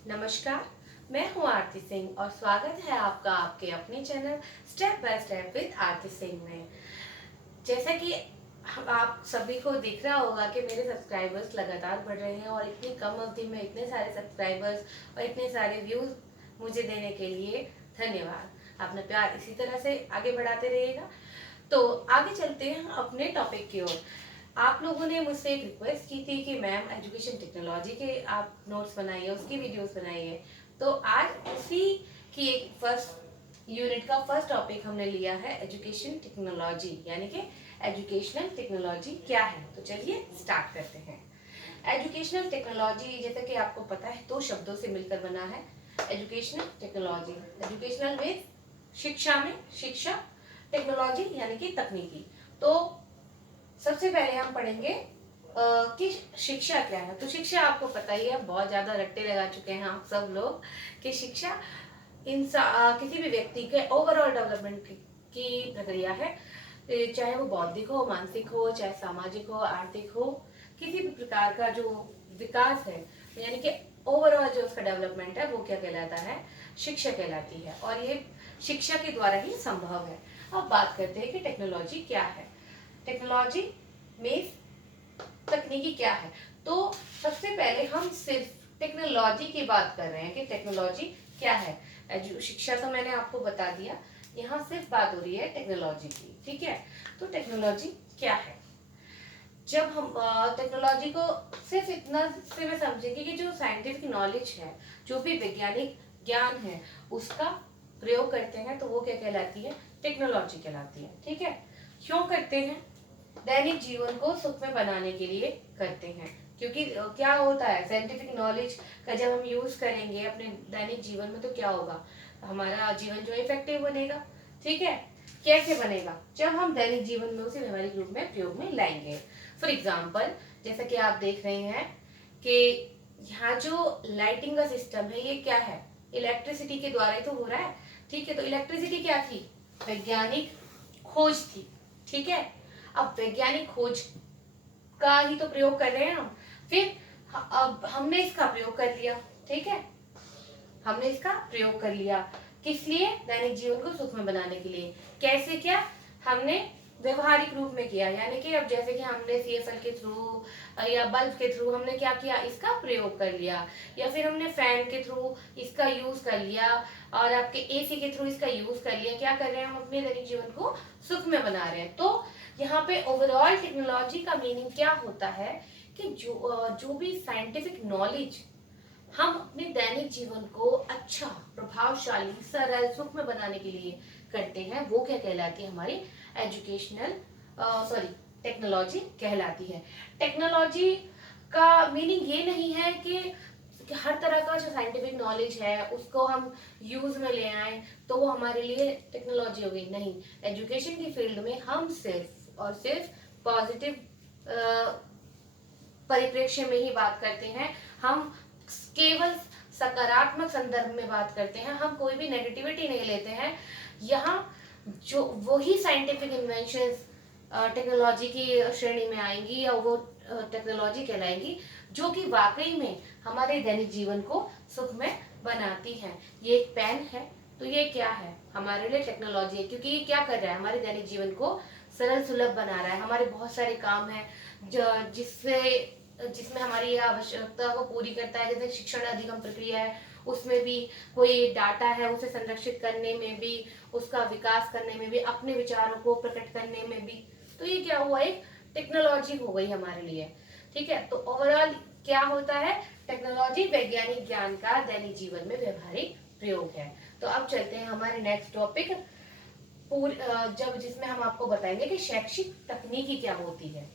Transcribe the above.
नमस्कार, मैं हूँ आरती सिंह और स्वागत है आपका आपके अपने channel step by step with Aarti Singh में। जैसा कि आप सभी को दिख रहा होगा कि मेरे सब्सक्राइबर्स लगातार बढ़ रहे हैं और इतनी कम अवधि में इतने सारे सब्सक्राइबर्स और इतने सारे व्यूज मुझे देने के लिए धन्यवाद। अपना प्यार इसी तरह से आगे बढ़ाते रहिएगा। तो आगे चलते हैं अपने टॉपिक की ओर। आप लोगों ने मुझसे एक रिक्वेस्ट की थी कि मैम एजुकेशन टेक्नोलॉजी के आप नोट्स बनाइए, उसकी वीडियोस बनाइए। तो आज उसी की एक फर्स्ट यूनिट का फर्स्ट टॉपिक हमने लिया है एजुकेशन टेक्नोलॉजी, यानी कि एजुकेशनल टेक्नोलॉजी क्या है। तो चलिए स्टार्ट करते हैं। एजुकेशनल टेक्नोलॉजी जैसा कि आपको पता है दो शब्दों से मिलकर बना है। एजुकेशनल टेक्नोलॉजी, एजुकेशनल में शिक्षा में शिक्षा, टेक्नोलॉजी यानी कि तकनीकी। तो सबसे पहले हम पढ़ेंगे कि शिक्षा क्या है। तो शिक्षा आपको पता ही है, बहुत ज्यादा रट्टे लगा चुके हैं आप सब लोग कि शिक्षा किसी भी व्यक्ति के ओवरऑल डेवलपमेंट की प्रक्रिया है। चाहे वो बौद्धिक हो, मानसिक हो, चाहे सामाजिक हो, आर्थिक हो, किसी भी प्रकार का जो विकास है, यानी कि ओवरऑल जो उसका डेवलपमेंट है वो क्या कहलाता है, शिक्षा कहलाती है। और ये शिक्षा के द्वारा ही संभव है। अब बात करते हैं कि टेक्नोलॉजी क्या है। टेक्नोलॉजी में तकनीकी क्या है। तो सबसे पहले हम सिर्फ टेक्नोलॉजी की बात कर रहे हैं कि टेक्नोलॉजी क्या है। शिक्षा तो मैंने आपको बता दिया, यहाँ सिर्फ बात हो रही है टेक्नोलॉजी की। ठीक है, तो टेक्नोलॉजी क्या है। जब हम टेक्नोलॉजी को सिर्फ इतना से में समझेंगे कि जो साइंटिफिक नॉलेज है, जो भी वैज्ञानिक ज्ञान है, उसका प्रयोग करते हैं तो वो क्या कहलाती है, टेक्नोलॉजी कहलाती है। ठीक है, क्यों करते हैं, दैनिक जीवन को सुखमय बनाने के लिए करते हैं। क्योंकि क्या होता है, साइंटिफिक नॉलेज का जब हम यूज करेंगे अपने दैनिक जीवन में तो क्या होगा, हमारा जीवन जो इफेक्टिव बनेगा। ठीक है, कैसे बनेगा, जब हम दैनिक जीवन में उसे व्यवहारिक रूप में प्रयोग में लाएंगे। फॉर एग्जाम्पल, जैसा कि आप देख रहे हैं कि यहाँ जो लाइटिंग का सिस्टम है ये क्या है, इलेक्ट्रिसिटी के द्वारा ही तो हो रहा है। ठीक है, तो इलेक्ट्रिसिटी क्या थी, वैज्ञानिक खोज थी। ठीक है, अब वैज्ञानिक खोज का ही तो प्रयोग कर रहे हैं हम। फिर अब हमने इसका प्रयोग कर लिया। ठीक है, हमने इसका प्रयोग कर लिया किस लिए, दैनिक जीवन को सुखमय बनाने के लिए। कैसे किया, हमने व्यवहारिक रूप में किया, यानी कि अब जैसे कि हमने सीएफएल के थ्रू या बल्ब के थ्रू हमने क्या किया, इसका प्रयोग कर लिया, या फिर हमने फैन के थ्रू इसका यूज कर लिया, और आपके एसी के थ्रू इसका यूज कर लिया। क्या कर रहे हैं, हम अपने दैनिक जीवन को सुखमय बना रहे हैं। तो यहाँ पे ओवरऑल टेक्नोलॉजी का मीनिंग क्या होता है कि जो भी साइंटिफिक नॉलेज हम अपने दैनिक जीवन को अच्छा, प्रभावशाली, सरल, सुखमय बनाने के लिए करते हैं, वो क्या कहलाती है, हमारी एजुकेशनल टेक्नोलॉजी कहलाती है। टेक्नोलॉजी का मीनिंग ये नहीं है कि हर तरह का जो साइंटिफिक नॉलेज है उसको हम यूज में ले आए तो वो हमारे लिए टेक्नोलॉजी हो गई। नहीं, एजुकेशन की फील्ड में हम सिर्फ और सिर्फ पॉजिटिव परिप्रेक्ष्य में ही बात करते हैं। हम केवल सकारात्मक संदर्भ में बात करते हैं, हम कोई भी नेगेटिविटी नहीं लेते हैं। यहाँ जो वही साइंटिफिक इन्वेंशंस टेक्नोलॉजी की श्रेणी में आएंगी या वो टेक्नोलॉजी कहलाएंगी जो कि वाकई में हमारे दैनिक जीवन को सुखमय बनाती हैं। ये एक पेन है तो ये क्या है, हमारे लिए टेक्नोलॉजी है, क्योंकि ये क्या कर रहा है, हमारे दैनिक जीवन को सरल सुलभ बना रहा है। हमारे बहुत सारे काम है जिसमें हमारी आवश्यकता को पूरी करता है। जैसे शिक्षण अधिगम प्रक्रिया है, उसमें भी कोई डाटा है उसे संरक्षित करने में भी, उसका विकास करने में भी, अपने विचारों को प्रकट करने में भी। तो ये क्या हुआ, एक टेक्नोलॉजी हो गई हमारे लिए। ठीक है, तो ओवरऑल क्या होता है, टेक्नोलॉजी वैज्ञानिक ज्ञान का दैनिक जीवन में व्यवहारिक प्रयोग है। तो अब चलते हैं हमारे नेक्स्ट टॉपिक जब जिसमें हम आपको बताएंगे कि शैक्षिक तकनीकी क्या होती है।